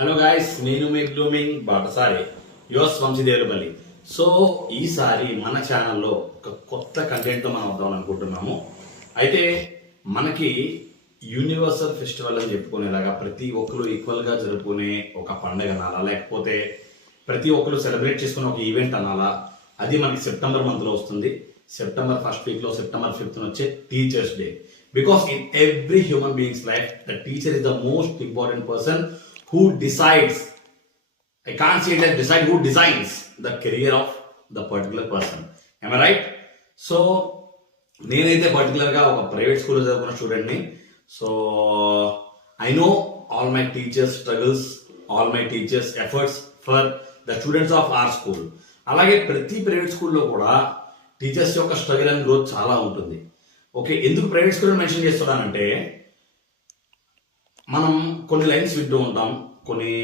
Hello guys, నేను మీ blooming బాటసారి yours వంశీదేవులపల్లి. So ఈసారి మన ఛానల్లో ఒక కొత్త కంటెంట్తో మనం వద్దాం అనుకుంటున్నాము. అయితే మనకి యూనివర్సల్ ఫెస్టివల్ అని చెప్పుకునేలాగా ప్రతి ఒక్కరు ఈక్వల్గా జరుపుకునే ఒక పండుగ అనాలా, లేకపోతే ప్రతి ఒక్కరు సెలబ్రేట్ చేసుకునే ఒక ఈవెంట్ అనాలా, అది మనకి సెప్టెంబర్ మంత్లో వస్తుంది. సెప్టెంబర్ ఫస్ట్ వీక్లో సెప్టెంబర్ 5th వచ్చే teachers day. Because in every human being's life, the teacher is the most important person who decides, I can't say that decide, who designs the career of the particular person. Am I right? So, నేనైతే పర్టికులర్గా ఒక private స్కూల్లో చదువుకున్న స్టూడెంట్ని. So I know all my teachers struggles, all my teachers efforts for the students of our school. అలాగే ప్రతి private స్కూల్లో కూడా టీచర్స్ యొక్క స్ట్రగుల్ అండ్ గ్రోత్ చాలా ఉంటుంది. ఓకే, ఎందుకు ప్రైవేట్ స్కూల్ మెన్షన్ చేస్తున్నానంటే, మనం కొన్ని లైన్స్ వింటూ ఉంటాం కొన్ని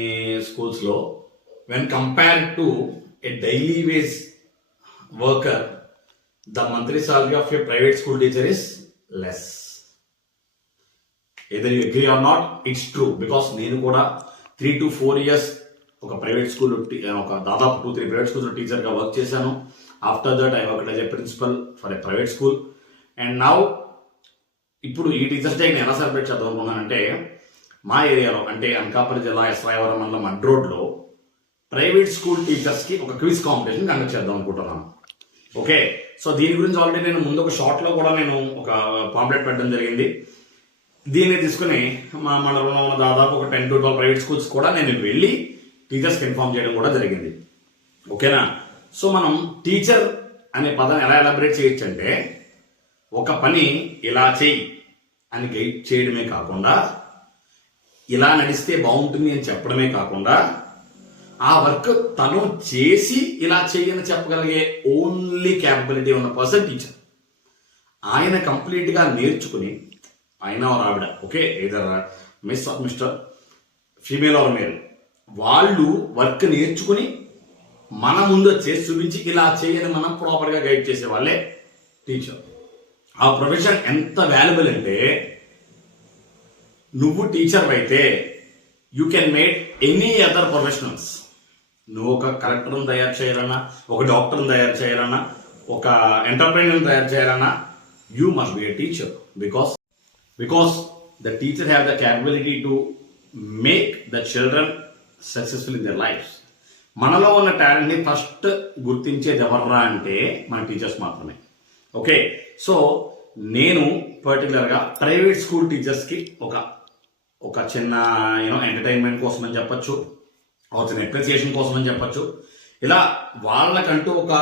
స్కూల్స్లో, when compared to A daily wage worker, the monthly salary of A private school teacher is less. either you agree or not, it's true. Because నేను కూడా 3 to 4 years ఒక ప్రైవేట్ స్కూల్, ఒక దాదాపు 2-3 ప్రైవేట్ స్కూల్స్లో టీచర్గా వర్క్ చేశాను. After that I worked as a principal for a private school. And now ఇప్పుడు ఈ టీచర్స్ డే నేను ఎలా సెలబ్రేట్ చేద్దాం అనుకున్నానంటే, మా ఏరియాలో అంటే అనకాపల్లి జిల్లా ఎస్రాయవరం మండలం అడ్రోడ్లో ప్రైవేట్ స్కూల్ టీచర్స్కి ఒక క్విజ్ కాంపిటీషన్ కండక్ట్ చేద్దాం అనుకుంటున్నాను. ఓకే, సో దీని గురించి ఆల్రెడీ నేను ముందు ఒక షార్ట్లో కూడా నేను ఒక పాంప్లెట్ పెట్టడం జరిగింది. దీన్ని తీసుకుని మా మండలంలో ఉన్న దాదాపు ఒక 10 to 12 ప్రైవేట్ స్కూల్స్ కూడా నేను వెళ్ళి టీచర్స్కి ఇన్ఫార్మ్ చేయడం కూడా జరిగింది. ఓకేనా? సో మనం టీచర్ అనే పదాన్ని ఎలా ఎలాబరేట్ చేయొచ్చు అంటే, ఒక పని ఇలా చేయి అని గైడ్ చేయడమే కాకుండా, ఇలా నడిస్తే బాగుంటుంది అని చెప్పడమే కాకుండా, ఆ వర్క్ తను చేసి ఇలా చేయని చెప్పగలిగే ఓన్లీ క్యాపబిలిటీ ఉన్న పర్సన్ టీచర్. ఆయన కంప్లీట్గా నేర్చుకుని, ఆయన ఆవిడ, okay, either miss or mister, female or male, వాళ్ళు వర్క్ నేర్చుకుని మన ముందు చేసి చూపించి ఇలా చేయని మనం ప్రాపర్గా గైడ్ చేసే వాళ్ళే టీచర్. ఆ ప్రొఫెషన్ ఎంత వాల్యుబుల్ అంటే, నువ్వు టీచర్ అయితే you can make any other professionals. నువ్వు ఒక కలెక్టర్ని తయారు చేయాలన్నా, ఒక డాక్టర్ని తయారు చేయాలన్నా, ఒక ఎంటర్ప్రైనర్ని తయారు చేయాలన్నా, you must be a teacher. Because the teacher have the capability to make the children successful in their life. మనలో ఉన్న టాలెంట్ని ఫస్ట్ గుర్తించేది ఎవర్రా అంటే మన టీచర్స్ మాత్రమే. ఓకే, సో నేను పర్టికులర్గా ప్రైవేట్ స్కూల్ టీచర్స్కి ఒక చిన్న ఎంటర్టైన్మెంట్ కోసం అని చెప్పచ్చు, ఒక చిన్న అప్రిసియేషన్ కోసం అని చెప్పచ్చు, ఇలా వాళ్ళకంటూ ఒక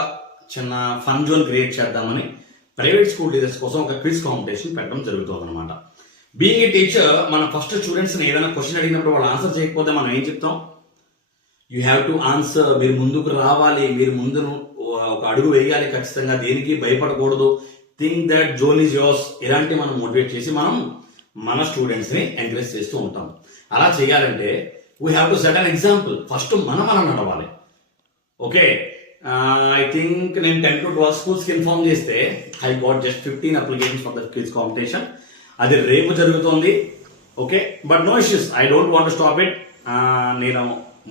చిన్న ఫన్ జోన్ క్రియేట్ చేద్దామని ప్రైవేట్ స్కూల్ టీచర్స్ కోసం ఒక క్విజ్ కాంపిటీషన్ పెట్టడం జరుగుతుంది అనమాట. బీయింగ్ ఏ టీచర్, మన ఫస్ట్ స్టూడెంట్స్ని ఏదైనా క్వశ్చన్ అడిగినప్పుడు వాళ్ళు ఆన్సర్ చేయకపోతే మనం ఏం చెప్తాం? యూ హ్యావ్ టు ఆన్సర్, మీరు ముందుకు రావాలి, మీరు ముందు ఒక అడుగు వేయాలి, ఖచ్చితంగా దేనికి భయపడకూడదు, think that zone is yours. ఇలాంటి మనం మోటివేట్ చేసి మనం మన స్టూడెంట్స్ని ఎంకరేజ్ చేస్తూ ఉంటాం. అలా చేయాలంటే we have to set an example. First మనం నడవాలి. ఓకే, ఐ థింక్ నేను 10 to 12 స్కూల్స్కి ఇన్ఫార్మ్ చేస్తే I got just 15 applications for the quiz competition. అది రేపు జరుగుతోంది. Okay, but no issues, I don't want to stop it. నేను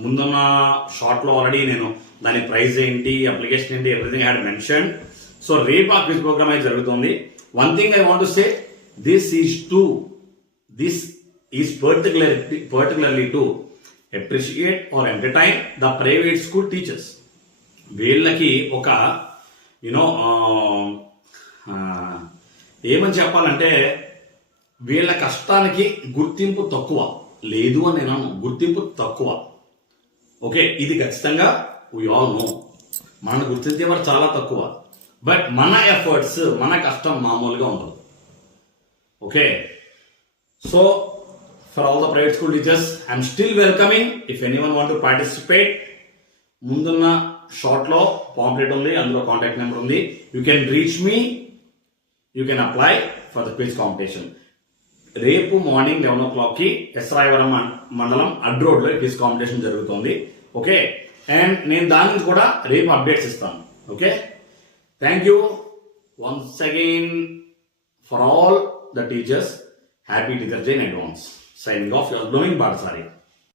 ముందున్న షార్ట్లో ఆల్రెడీ నేను దాని ప్రైజ్ ఏంటి, అప్లికేషన్ ఏంటి, ఎవ్రీథింగ్ హ్యాడ్ మెన్షన్. సో రేపు ఆ క్విజ్ ప్రోగ్రామ్ అయితే జరుగుతుంది. One thing I want to say, this is particularly to appreciate or entertain the private school teachers. వీళ్ళకి ఒక ఏమని చెప్పాలంటే, వీళ్ళ కష్టానికి గుర్తింపు తక్కువ లేదు అని నేను, గుర్తింపు తక్కువ. ఓకే, ఇది ఖచ్చితంగా వీ ఆల్ నో, మనల్ని గుర్తించేవారు చాలా తక్కువ. బట్ మన ఎఫర్ట్స్, మన కష్టం మామూలుగా ఉండదు. Okay, so for all the private school teachers, I'm still welcoming. If anyone want to participate, ముందున్న షార్ట్లో పాంప్లెట్ ఉంది, అందులో కాంటాక్ట్ నెంబర్ ఉంది. You can reach me, you can apply for the quiz competition. రేపు మార్నింగ్ 11 o'clockకి ఎస్రాయవరం మండలం అడ్రోడ్లో quiz competition జరుగుతుంది. Okay, and నేను దానికి కూడా రేపు అప్డేట్స్ ఇస్తాను. Okay, thank you once again for all the teachers. Happy Teachers Day in advance. Signing off, your blooming Batasari.